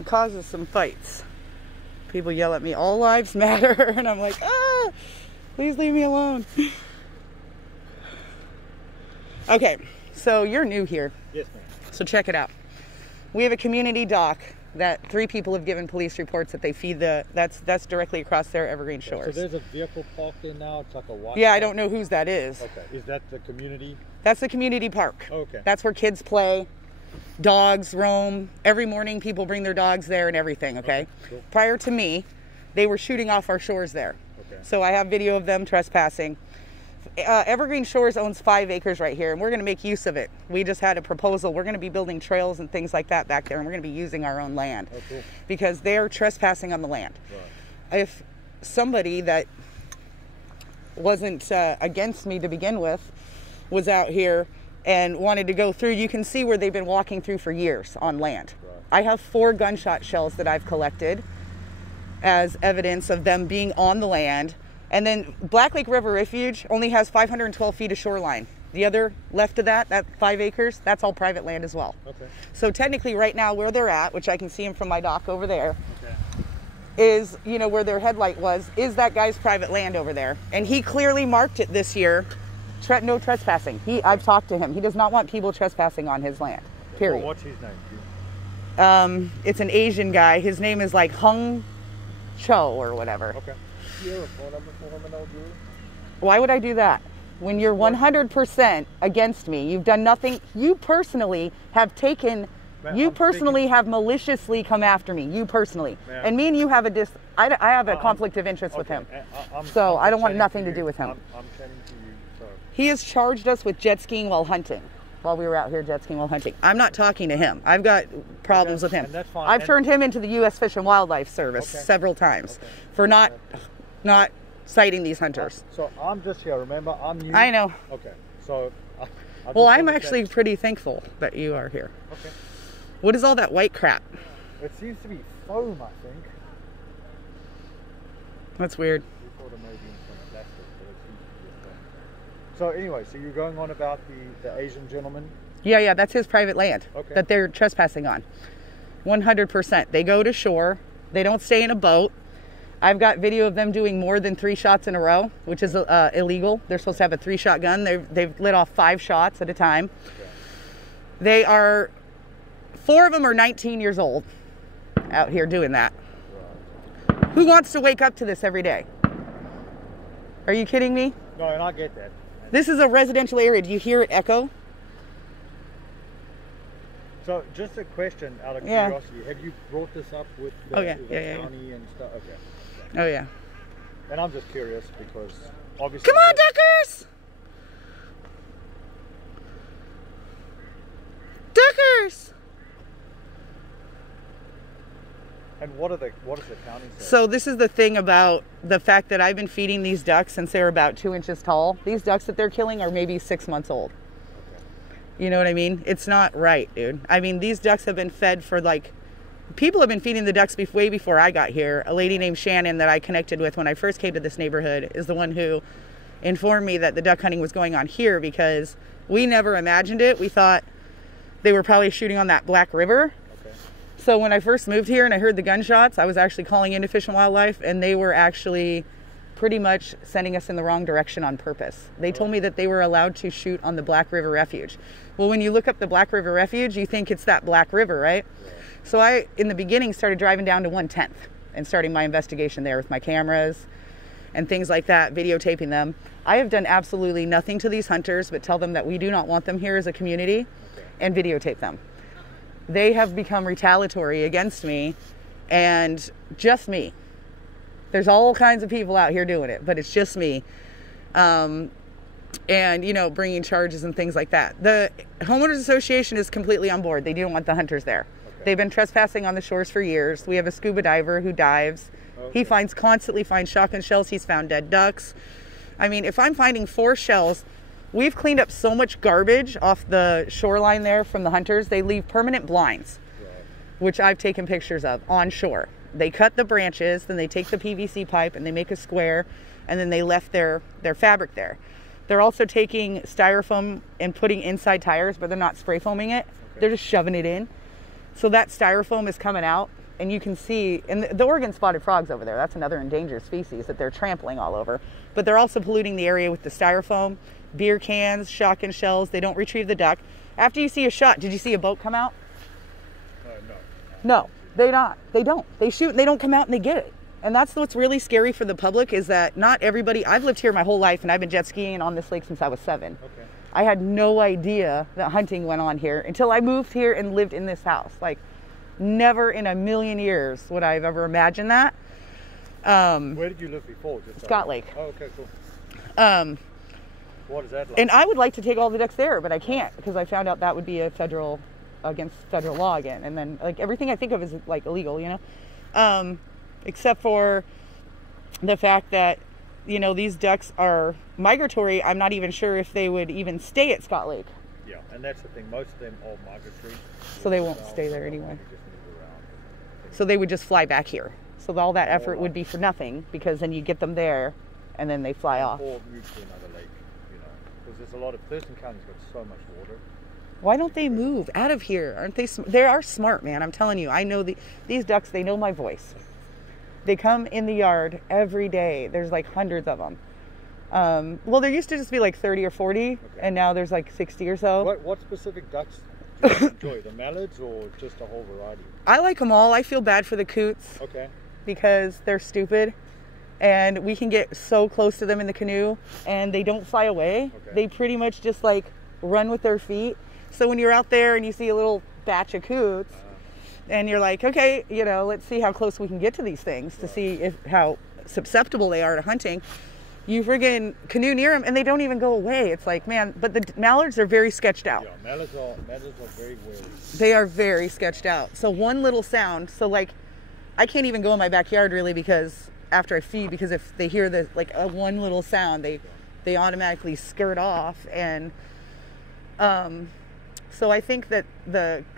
It causes some fights. People yell at me, all lives matter, and I'm like, ah, please leave me alone. Okay, so you're new here. Yes, ma'am. So check it out. We have a community dock that 3 people have given police reports that they feed that's directly across their Evergreen Shores. So there's a vehicle parked there now. It's like a water. Yeah, I don't know whose that is. Okay, is that the community? That's the community park. Okay. That's where kids play, dogs roam. Every morning people bring their dogs there and everything, okay? Cool. Prior to me, they were shooting off our shores there. Okay. So I have video of them trespassing. Evergreen Shores owns 5 acres right here, and we're going to make use of it. We just had a proposal. We're going to be building trails and things like that back there, and we're going to be using our own land. Oh, cool. Because they're trespassing on the land. Right. If somebody that wasn't against me to begin with was out here and wanted to go through, you can see where they've been walking through for years on land. Right. I have 4 gunshot shells that I've collected as evidence of them being on the land. And then Black Lake River Refuge only has 512 feet of shoreline. The other left of that 5 acres, that's all private land as well. Okay. So technically right now where they're at, which I can see them from my dock over there, Okay. is, you know, where their headlight was, is that guy's private land over there. And he clearly marked it this year, no trespassing. I've talked to him. He does not want people trespassing on his land, period. Well, what's his name? It's an Asian guy. His name is like Hung Cho or whatever. Okay. Do you have a phone number for him and I'll do it? Why would I do that? When you're 100% against me, you've done nothing. You personally have taken, have maliciously come after me. You personally. Ma'am. And me and you have I have a conflict of interest with him. So I don't want nothing to do with him. I'm chatting to you, so. He has charged us with jet skiing while hunting. While we were out here jet skiing while hunting. I'm not talking to him. I've got problems with him. And that's fine. I've turned him into the U.S. Fish and Wildlife Service several times for not citing these hunters. So I'm just here, remember? I'm new. I know. Okay, so. Well, I'm actually pretty thankful that you are here. Okay. What is all that white crap? It seems to be foam, I think. That's weird. We thought it may be in some plastic, but it seems to be just foam. So anyway, so you're going on about the Asian gentleman? Yeah, that's his private land Okay. that they're trespassing on. 100%. They go to shore. They don't stay in a boat. I've got video of them doing more than 3 shots in a row, which is illegal. They're supposed to have a 3-shot gun. They've lit off 5 shots at a time. Okay. They are, 4 of them are 19 years old out here doing that. Right. Who wants to wake up to this every day? Are you kidding me? No, and I get that. This is a residential area. Do you hear it echo? So, just a question out of curiosity. Have you brought this up with the county and stuff? Okay. Oh, yeah. And I'm just curious because obviously... Come on, duckers! Duckers! And what does the county say? So this is the thing about the fact that I've been feeding these ducks since they're about 2 inches tall. These ducks that they're killing are maybe 6 months old. You know what I mean? It's not right, dude. I mean, these ducks have been fed for people have been feeding the ducks way before I got here. A lady named Shannon that I connected with when I first came to this neighborhood is the one who informed me that the duck hunting was going on here because we never imagined it. We thought they were probably shooting on that Black River. Okay. So when I first moved here and I heard the gunshots, I was actually calling into Fish and Wildlife, and they were actually pretty much sending us in the wrong direction on purpose. They told me that they were allowed to shoot on the Black River Refuge. Well, when you look up the Black River Refuge, you think it's that Black River, right? So I, in the beginning, started driving down to 110th and starting my investigation there with my cameras and things like that, videotaping them. I have done absolutely nothing to these hunters but tell them that we do not want them here as a community and videotape them. They have become retaliatory against me, and just me. There's all kinds of people out here doing it, but it's just me. And, you know, bringing charges and things like that. The Homeowners Association is completely on board. They don't want the hunters there. Okay. They've been trespassing on the shores for years. We have a scuba diver who dives. Okay. He constantly finds shotgun shells. He's found dead ducks. I mean, if I'm finding 4 shells, we've cleaned up so much garbage off the shoreline there from the hunters. They leave permanent blinds, which I've taken pictures of on shore. They cut the branches, then they take the PVC pipe and they make a square, and then they left their fabric there. They're also taking styrofoam and putting inside tires, but they're not spray foaming it. Okay. They're just shoving it in. So that styrofoam is coming out and you can see, and the Oregon spotted frogs over there, that's another endangered species that they're trampling all over. But they're also polluting the area with the styrofoam, beer cans, shotgun shells. They don't retrieve the duck. After you see a shot, did you see a boat come out? No, they not. They don't. They shoot and they don't come out and they get it. And that's what's really scary for the public, is that not everybody, I've lived here my whole life and I've been jet skiing on this lake since I was 7. Okay. I had no idea that hunting went on here until I moved here and lived in this house. Like, never in a million years would I have ever imagined that. Where did you live before? Just Scott Lake. Oh, okay, cool. What is that like? And I would like to take all the ducks there, but I can't, because I found out that would be against federal law again. And then, like, everything I think of is, like, illegal, you know? Except for the fact that, you know, these ducks are migratory. I'm not even sure if they would even stay at Scott Lake. Yeah, and that's the thing. Most of them are migratory. So they won't stay there anyway. So they would just fly back here. So all that effort would be for nothing, because then you get them there and then they fly off. Or move to another lake, you know, because there's a lot of, Thurston County's got so much water. Why don't they move out of here? Aren't they? They are smart, man. I'm telling you. I know these ducks. They know my voice. They come in the yard every day. There's like hundreds of them. Well, there used to just be like 30 or 40, okay. And now there's like 60 or so. What specific ducks do you enjoy? The mallards or just a whole variety? I like them all. I feel bad for the coots. Okay. Because they're stupid. And we can get so close to them in the canoe and they don't fly away. Okay. They pretty much just like run with their feet. So when you're out there and you see a little batch of coots, and you're like, okay, you know, let's see how close we can get to these things to see how susceptible they are to hunting. You friggin' canoe near them and they don't even go away. It's like, man, but the mallards are very sketched out. Yeah, mallards are very wary. They are very sketched out. So one little sound, so like, I can't even go in my backyard really, because after I feed, because if they hear the one little sound, they automatically skirt off. And so I think that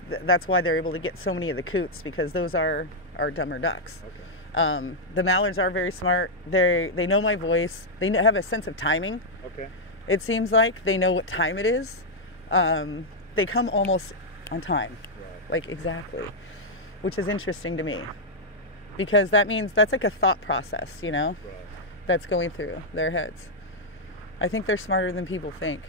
that's why they're able to get so many of the coots, because those are dumber ducks. Okay. The mallards are very smart. They know my voice. They have a sense of timing. Okay. It seems like they know what time it is. They come almost on time, right. Like exactly, which is interesting to me, because that means that's like a thought process, you know, right. That's going through their heads. I think they're smarter than people think.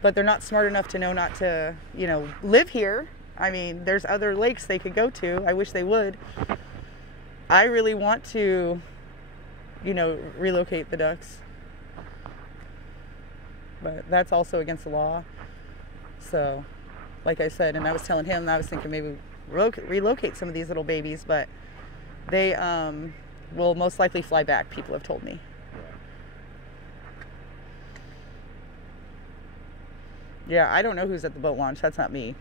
But they're not smart enough to know not to, you know, live here. I mean, there's other lakes they could go to. I wish they would. I really want to, you know, relocate the ducks. But that's also against the law. So, like I said, and I was telling him, I was thinking maybe relocate some of these little babies, but they will most likely fly back, people have told me. Yeah, I don't know who's at the boat launch. That's not me.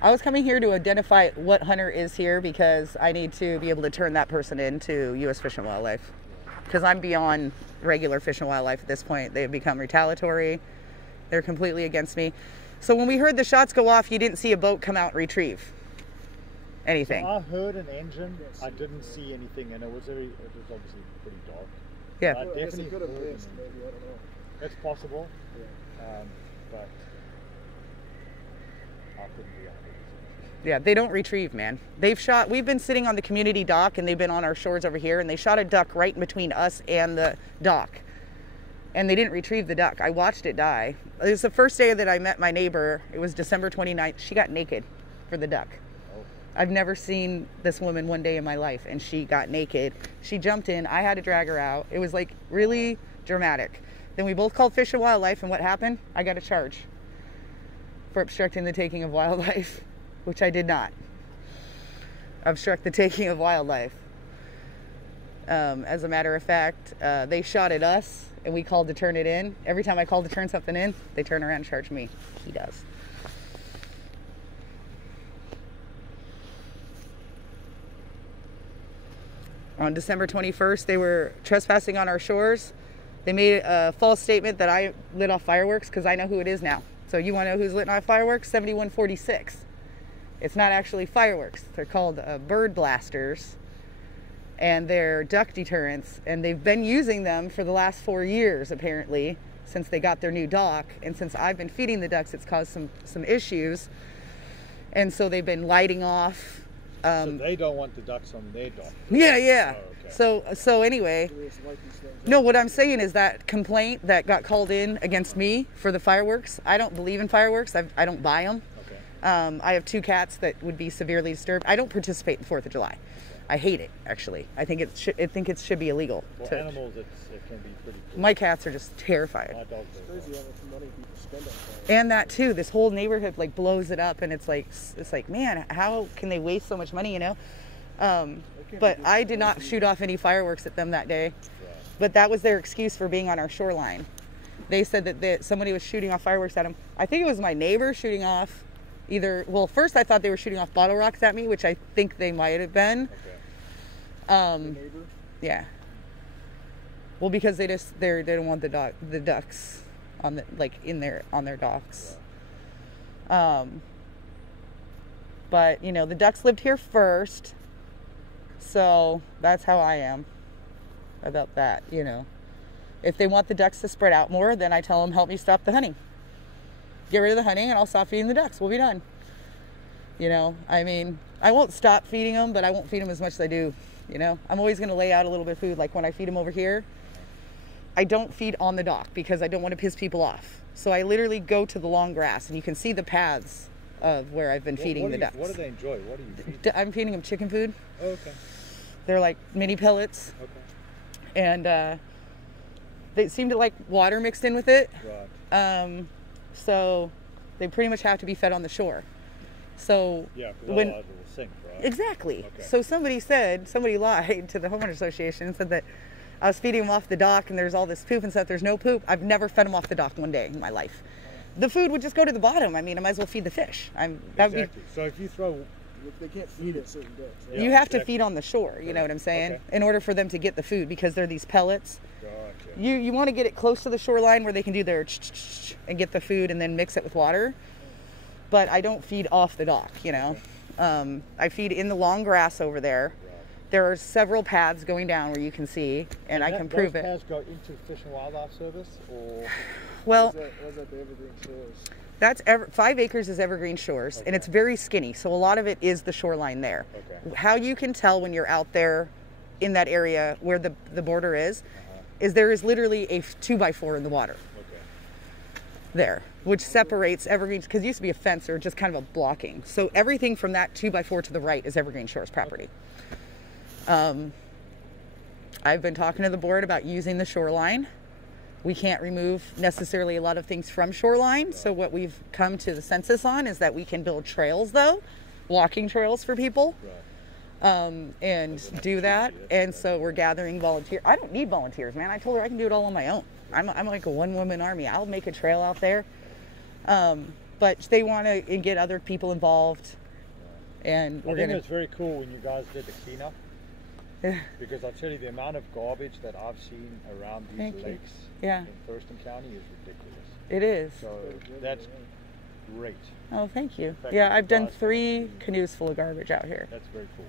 I was coming here to identify what hunter is here, because I need to be able to turn that person into U.S. Fish and Wildlife. Because I'm beyond regular Fish and Wildlife at this point. They've become retaliatory. They're completely against me. So when we heard the shots go off, you didn't see a boat come out and retrieve anything. So I heard an engine. I didn't see anything, and it was obviously pretty dark. Yeah. I definitely heard an engine. That's possible. But I couldn't be 100%. Yeah, they don't retrieve, man. We've been sitting on the community dock, and they've been on our shores over here, and they shot a duck right in between us and the dock. And they didn't retrieve the duck. I watched it die. It was the first day that I met my neighbor. It was December 29th. She got naked for the duck. Oh. I've never seen this woman one day in my life, and she got naked. She jumped in. I had to drag her out. It was like really dramatic. Then we both called Fish and Wildlife, and what happened? I got a charge for obstructing the taking of wildlife, which I did not. Obstruct the taking of wildlife. As a matter of fact, they shot at us, and we called to turn it in. Every time I called to turn something in, they turn around and charge me. He does. On December 21st, they were trespassing on our shores. They made a false statement that I lit off fireworks, because I know who it is now. So you want to know who's lit off fireworks? 7146. It's not actually fireworks. They're called bird blasters, and they're duck deterrents. And they've been using them for the last 4 years, apparently, since they got their new dock. And since I've been feeding the ducks, it's caused some issues. And so they've been lighting off. So they don't want the ducks on their dock. Yeah, yeah. Oh, okay. So anyway, no, what I'm saying is that complaint that got called in against me for the fireworks, I don't believe in fireworks. I don't buy them. Okay. I have 2 cats that would be severely disturbed. I don't participate in 4th of July. Okay. I hate it, actually. I think it should be illegal. For animals, it can be pretty cool. My cats are just terrified. My dogs are Crazy how much money people spend on fire. And that too, this whole neighborhood like blows it up, and it's like, man, how can they waste so much money, you know? But I did not shoot off any fireworks at them that day. But that was their excuse for being on our shoreline. They said that somebody was shooting off fireworks at them. I think it was my neighbor shooting off well, first I thought they were shooting off bottle rockets at me, which I think they might have been. Okay. Neighbor? Yeah. Well, because they don't want the ducks on their docks. But you know, the ducks lived here first, so that's how I am about that. You know, if they want the ducks to spread out more, then I tell them, help me stop the hunting. Get rid of the hunting, and I'll stop feeding the ducks. We'll be done. You know, I mean, I won't stop feeding them, but I won't feed them as much as I do. You know, I'm always going to lay out a little bit of food. Like when I feed them over here, I don't feed on the dock because I don't want to piss people off. So I literally go to the long grass, and you can see the paths of where I've been feeding the ducks. What do they enjoy? What do you feed? I'm feeding them chicken food. Oh, okay. They're like mini pellets. Okay. And they seem to like water mixed in with it. Right. So they pretty much have to be fed on the shore. So yeah, because otherwise it will sink, right? Exactly. Okay. So somebody lied to the homeowners association and said that I was feeding them off the dock and there's all this poop and stuff. There's no poop. I've never fed them off the dock one day in my life. The food would just go to the bottom. I mean, I might as well feed the fish. Exactly. So if you throw... They can't feed at certain depths. Right? Yeah, you have to exactly. feed on the shore, you know what I'm saying? Okay. In order for them to get the food, because they're these pellets. Gotcha. You want to get it close to the shoreline where they can do their and get the food and then mix it with water. But I don't feed off the dock, you know. Okay. I feed in the long grass over there. Right. There are several paths going down where you can see, and I can prove it. Those paths go into Fish and Wildlife Service, or? Well, was that the Evergreen Shores? that's 5 acres is Evergreen Shores, and it's very skinny, so a lot of it is the shoreline there. Okay. How you can tell when you're out there in that area where the border is there is literally a 2x4 in the water. Okay. There, which separates Evergreen, because it used to be a fence or just kind of a blocking. So everything from that 2x4 to the right is Evergreen Shores property. I've been talking to the board about using the shoreline. We can't remove necessarily a lot of things from shoreline. So what we've come to the census on is that we can build trails, though, walking trails for people, and do that. And so we're gathering volunteers. I don't need volunteers, man. I told her I can do it all on my own. I'm like a one-woman army. I'll make a trail out there. But they want to get other people involved. And I think it was very cool when you guys did the cleanup. Because I'll tell you, the amount of garbage that I've seen around these lakes in Thurston County is ridiculous. It is. So that's great. Oh, thank you. Fact, Yeah, I've done guys- 3 canoes full of garbage out here. That's very cool.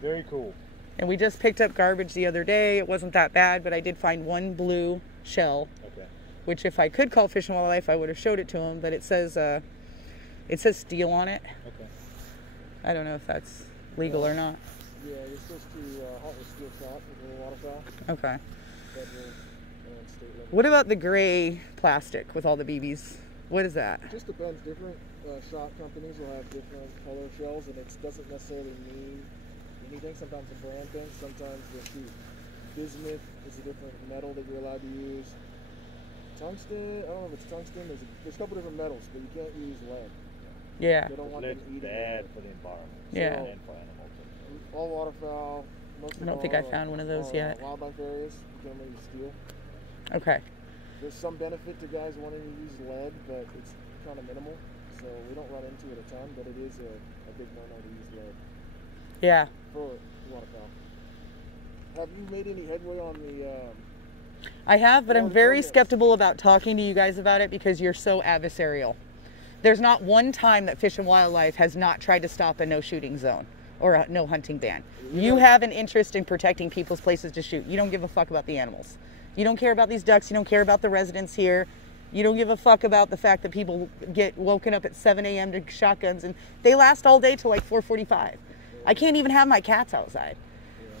Very cool. And we just picked up garbage the other day. It wasn't that bad, but I did find 1 blue shell, Okay. which if I could call Fish and Wildlife, I would have showed it to them, but it says steel on it. Okay. I don't know if that's legal or not. Yeah, you're supposed to hunt with steel trap with a waterfowl. Okay. Federal and state level. What about the gray plastic with all the BBs? What is that? It just depends. Different shot companies will have different color shells, and it doesn't necessarily mean anything. Sometimes it's a brand thing. Sometimes they'll shoot. Bismuth is a different metal that you're allowed to use. Tungsten, I don't know if it's tungsten. There's a couple different metals, but you can't use lead. Yeah. They don't want them Lead's eating bad lead. for the environment. Yeah. And for animals. All waterfowl. Most of I don't think I found one of those yet. Wildlife areas, you can only use steel. Okay. There's some benefit to guys wanting to use lead, but it's kind of minimal. So we don't run into it a ton, but it is a big no-no to use lead Yeah. for waterfowl. Have you made any headway on the... I have, but I'm Well, very yes. skeptical about talking to you guys about it because you're so adversarial. There's not one time that Fish and Wildlife has not tried to stop a no shooting zone or a no hunting ban. You have an interest in protecting people's places to shoot. You don't give a fuck about the animals. You don't care about these ducks. You don't care about the residents here. You don't give a fuck about the fact that people get woken up at 7 a.m. to shotguns, and they last all day till like 4:45. I can't even have my cats outside.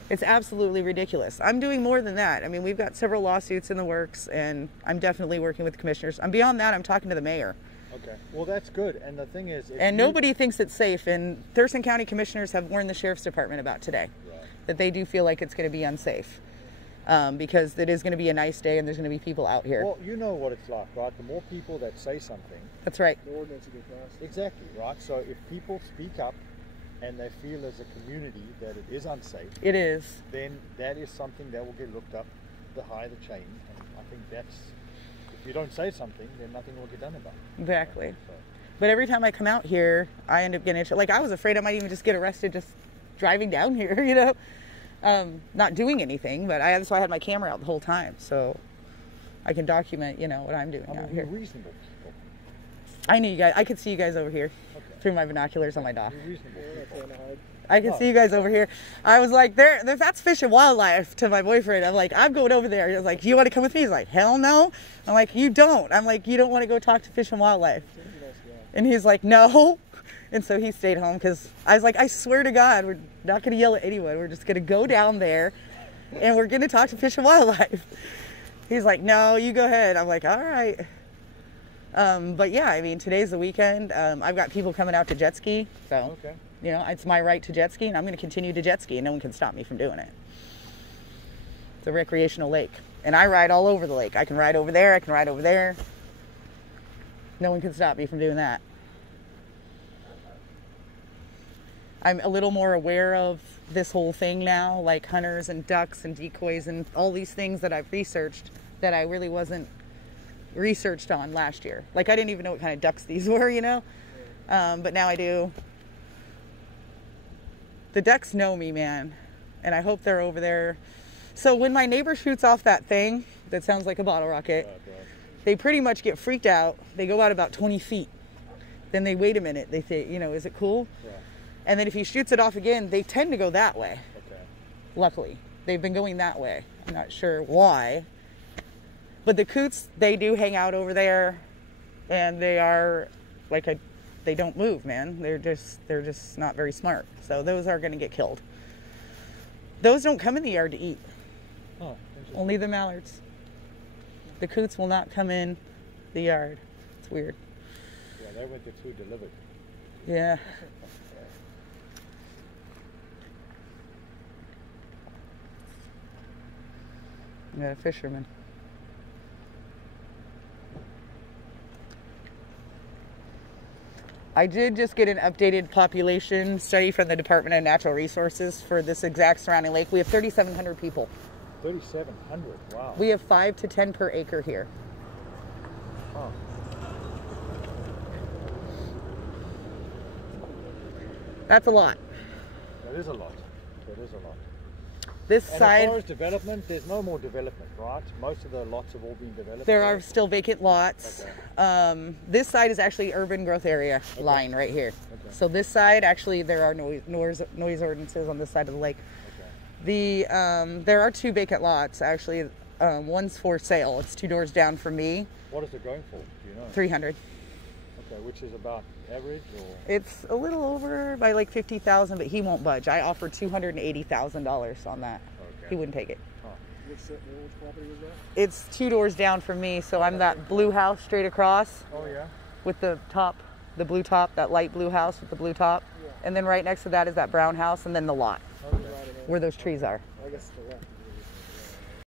It's absolutely ridiculous. I'm doing more than that. I mean, we've got several lawsuits in the works, and I'm definitely working with commissioners. And beyond that, I'm talking to the mayor. Okay. Well, that's good. And the thing is... And nobody thinks it's safe. And Thurston County commissioners have warned the sheriff's department about today. Right. That they do feel like it's going to be unsafe. Because it is going to be a nice day and there's going to be people out here. Well, you know what it's like, right? The more people that say something... That's right. The ordinance will get passed. Exactly, right? So if people speak up, and they feel as a community that it is unsafe, it is, then that is something that will get looked up the higher the chain. And I think that's, if you don't say something, then nothing will get done about it. Exactly. So. But every time I come out here, I end up getting, like, I was afraid I might even just get arrested just driving down here, you know, not doing anything, but so I had my camera out the whole time, so I can document, you know, what I'm doing out here. You're reasonable people. I knew you guys, I could see you guys over here. Okay. Through my binoculars on my dock. I can see you guys over here. I was like, that's Fish and Wildlife to my boyfriend. I'm like, I'm going over there. He was like, you want to come with me? He's like, hell no. I'm like, you don't. I'm like, you don't want to go talk to Fish and Wildlife. And he's like, no. And so he stayed home because I was like, I swear to God, we're not going to yell at anyone. We're just going to go down there and we're going to talk to Fish and Wildlife. He's like, no, you go ahead. I'm like, all right. But yeah, I mean, today's the weekend. I've got people coming out to jet ski, so okay. You know, it's my right to jet ski, and I'm going to continue to jet ski, and no one can stop me from doing it. It's a recreational lake, and I ride all over the lake. I can ride over there. I can ride over there. No one can stop me from doing that. I'm a little more aware of this whole thing now, like hunters and ducks and decoys and all these things that I've researched that I really wasn't researched on last year. Like, I didn't even know what kind of ducks these were, you know, but now I do. The ducks know me, man, and I hope they're over there. So when my neighbor shoots off that thing that sounds like a bottle rocket, they pretty much get freaked out. They go out about 20 feet. Then they wait a minute. They say, you know, is it cool? Yeah. And then if he shoots it off again, they tend to go that way. Okay. Luckily, they've been going that way. I'm not sure why. But the coots, they do hang out over there, and they are like they don't move, man. They're just not very smart. So those are going to get killed. Those don't come in the yard to eat. Oh, only the mallards. The coots will not come in the yard. It's weird. Yeah, they went to food delivered. Yeah. You got a fisherman. I did just get an updated population study from the Department of Natural Resources for this exact surrounding lake. We have 3,700 people. 3,700, wow. We have 5 to 10 per acre here. Huh. That's a lot. That is a lot. That is a lot. This and side, as far as development, there's no more development, right? Most of the lots have all been developed. There are still vacant lots. Okay. This side is actually urban growth area line right here. Okay. So this side, actually, there are noise ordinances on this side of the lake. Okay. There are 2 vacant lots, actually. One's for sale. It's 2 doors down from me. What is it going for? Do you know? 300. Okay, which is about average, or? It's a little over by like 50,000, but he won't budge. I offered $280,000 on that. Okay. He wouldn't take it. Huh. Which property was that? It's 2 doors down from me, so I'm that blue house straight across. Oh yeah. With the top, the blue top, that light blue house with the blue top, yeah. And then right next to that is that brown house, and then the lot, where those trees are. I guess the left.